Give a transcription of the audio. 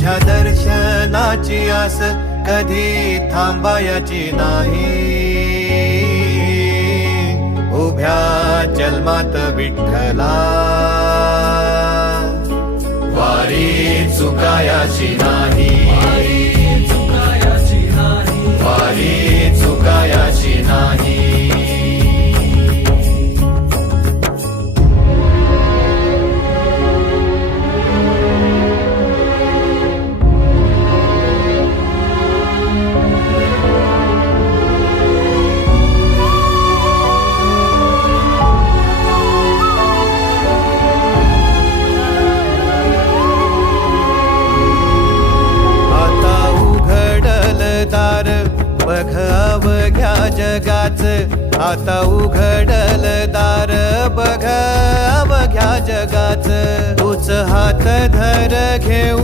तुझ्या दर्शनाची आस कधी थांबायची नाही. उभ्या जन्मात विठ्ठला वारी चुकायाची नाही. वारी चुकायाची नाही. दार बघ अवघ्या जगाच. आता उघडल दार बघ अवघ्या जगाच. तूच हात धर घेऊ